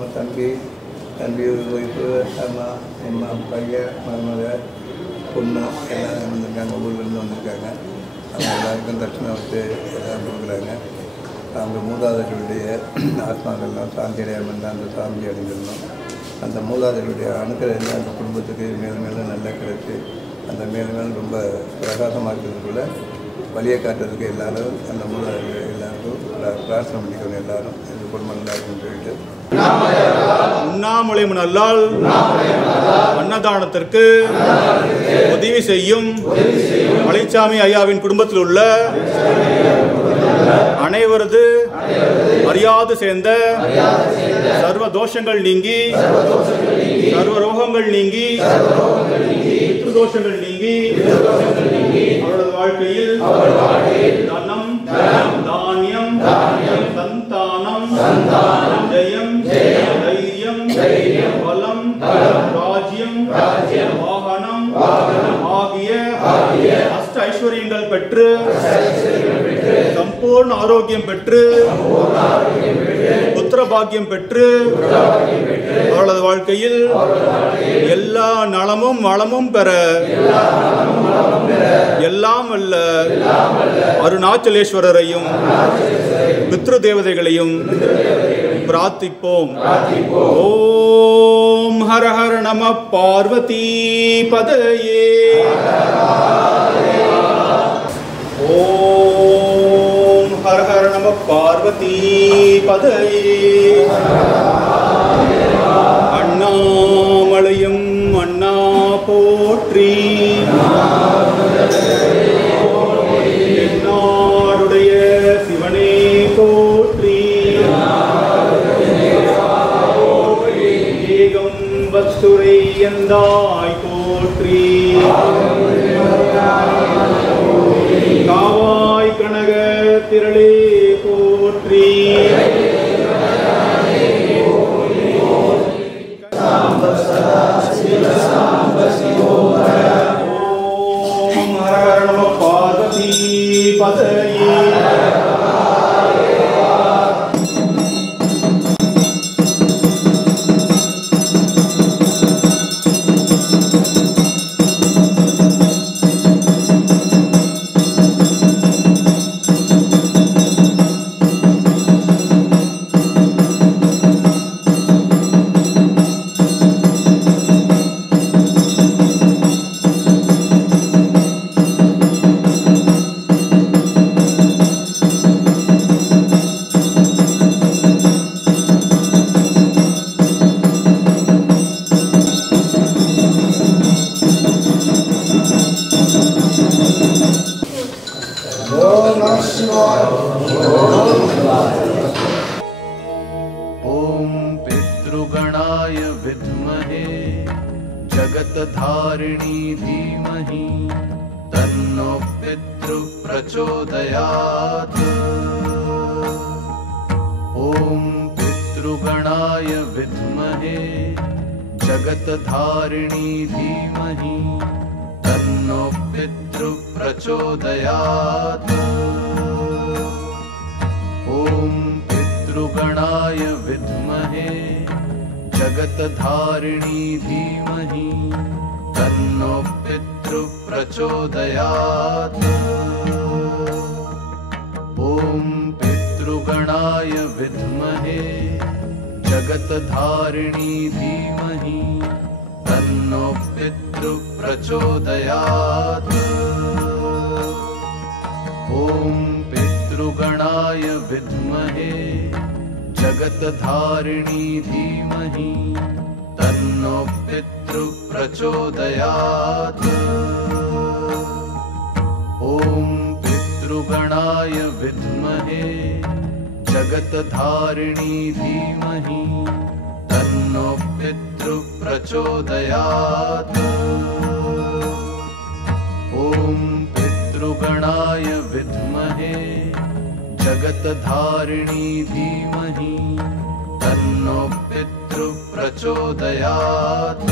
நம்ம தம்பி ஒய்ஃபு அம்மா பையன் மருமக பொண்ணு எல்லாம் வந்திருக்காங்க, ஊர்லேருந்து வந்திருக்காங்க. அவங்க எல்லாருக்கும் தட்சணை வச்சு எல்லாம் கொடுக்குறாங்க. அவங்க மூதாதையர்களுடைய ஆத்மாக்கள்லாம் சாந்தி அடையாமல் தான் அந்த சாந்தி அடைஞ்சிடணும். அந்த மூதாதையர்களுடைய அணுக்கள் அந்த குடும்பத்துக்கு மேலும் மேலும் நல்லா கிடைச்சி அந்த மேலும் மேலும் ரொம்ப பிரகாசமாக இருக்கிறதுக்குள்ள வழியை காட்டுறதுக்கு எல்லோரும் அந்த மூதாதையர்கள் எல்லாருக்கும் பிரார்த்தனை பண்ணிக்கணும். எல்லோரும் இந்த குடும்பம் நல்லா இருக்குன்னு சொல்லிட்டு உண்ணாமுலை நல்லால் அன்னதானத்திற்கு உதவி செய்யும் மலைச்சாமி ஐயாவின் குடும்பத்தில் உள்ள அனைவரது அறியாது சேர்ந்த சர்வ தோஷங்கள் நீங்கி சர்வ ரோகங்கள் நீங்கி தோஷங்கள் நீங்கி அவரது வாழ்க்கையில் தனம் தானியம் சந்தானம் ஜெயம் தைரியம் பலம் ராஜ்யம் வாகனம் ஆகிய அஷ்ட ஐஸ்வர்யங்கள் பெற்று சம்பூர்ண ஆரோக்கியம் பெற்று புத்திர பாக்கியம் பெற்று அவளது வாழ்க்கையில் எல்லா நலமும் வளமும் பெற எல்லாம் வல்ல அருணாச்சலேஸ்வரரையும் பித்ரு தேவதைகளையும் பிரார்த்திப்போம். ஓம் ஹர ஹர நம பார்வதி பதயே. ஓம் ஹர ஹர நம பார்வதி பதயே. அண்ணாமலையும் அண்ணா போற்றி. என்னாடுடைய சிவனே போற்றி. ஏகம் வஸ்துரை எந்தாய் போற்றி. காவாய் கனக திரளே போற்றி. ஓம் ஹர ஹர நம பார்வதி பதயே. ओम पितृगणाय विद्महे जगतधारिणी धीमहि तन्नो पितृ प्रचोदयात्। ओम पितृगणाय विद्महे जगतधारिणी धीमहि तन्नो पितृ प्रचोदयात्। ओम पितृगणाय विद्महे जगतधारिणी धीमहि तन्नो पितृ प्रचोदयात्। ओम पितृगणाय विद्महे जगतधारिणी धीमहि तन्नो पितृ प्रचोदयात्। ओम पितृगणाय विद्महे जगतधारिणी धीमहि तन्नो पितृ प्रचोदयात्। ओम पितृगणाय विद्महे जगतधारिणी धीमहि तन्नो पितृ प्रचोदयात्। ओम पितृगणाय विद्महे जगतधारिणी धीमहि तन्नो पितृ प्रचोदयात्।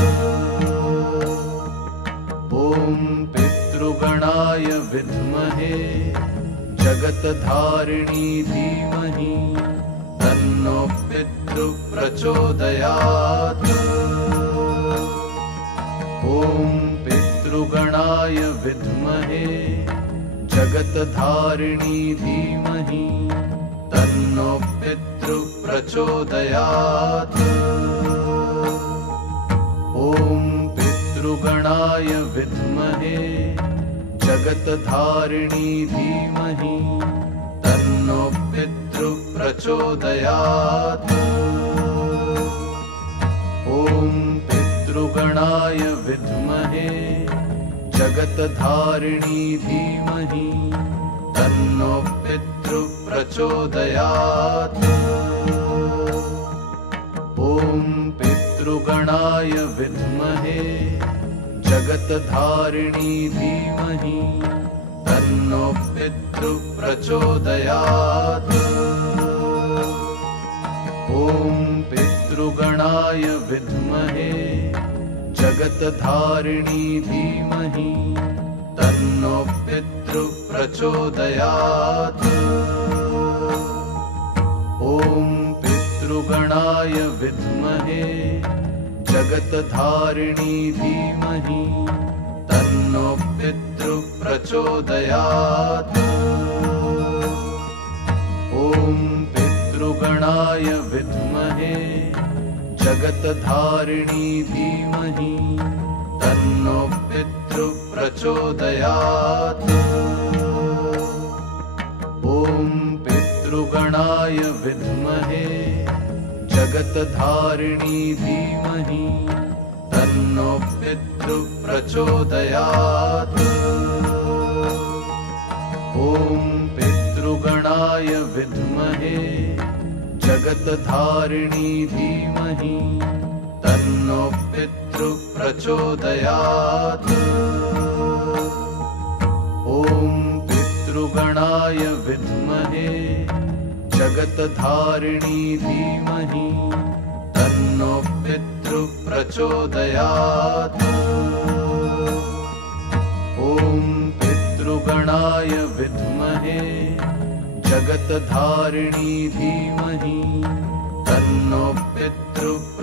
ओम पितृगणाय विद्महे जगतधारिणी धीमहि तन्नो पितृ पितृप्रचोदयात् ॐ पितृगणाय विद्महे जगत्धारिणी धीमहि तन्नो पितृप्रचोदयात् ॐ पितृगणाय विद्महे जगत्धारिणी धीमहि तन्नो पितृप्रचोदयात् ॐ पितृगणाय विद्महे जगत्धारिणी धीमहि तन्नो पितृप्रचोदयात् ॐ पितृगणाय विद्महे जगत्धारिणी धीमहि तन्नो पितृप्रचोदयात् ॐ पितृगणाय विद्महे जगत्धारिणी धीमहि तन्नो पितृप्रचोदयात् ॐ पितृगणाय विद्महे जगत्धारिणी धीमहि तन्नो पितृप्रचोदयात् ॐ पितृगणाय विद्महे जगत्धारिणी धीमहि तन्नो पितृप्रचोदयात् ॐ पितृगणाय विद्महे जगत्धारिणी धीमहि तन्नो पितृप्रचोदयात् ॐ पितृगणाय विद्महे जगत्धारिणी धीमहि तन्नो पितृप्रचोदयात् ॐ पितृगणाय विद्महे जगत्धारिणी धीमहि तन्नो पितृप्रचोदयात् ॐ पितृगणाय विद्महे जगत्धारिणी धीमहि तन्नो पितृप्रचोदयात्।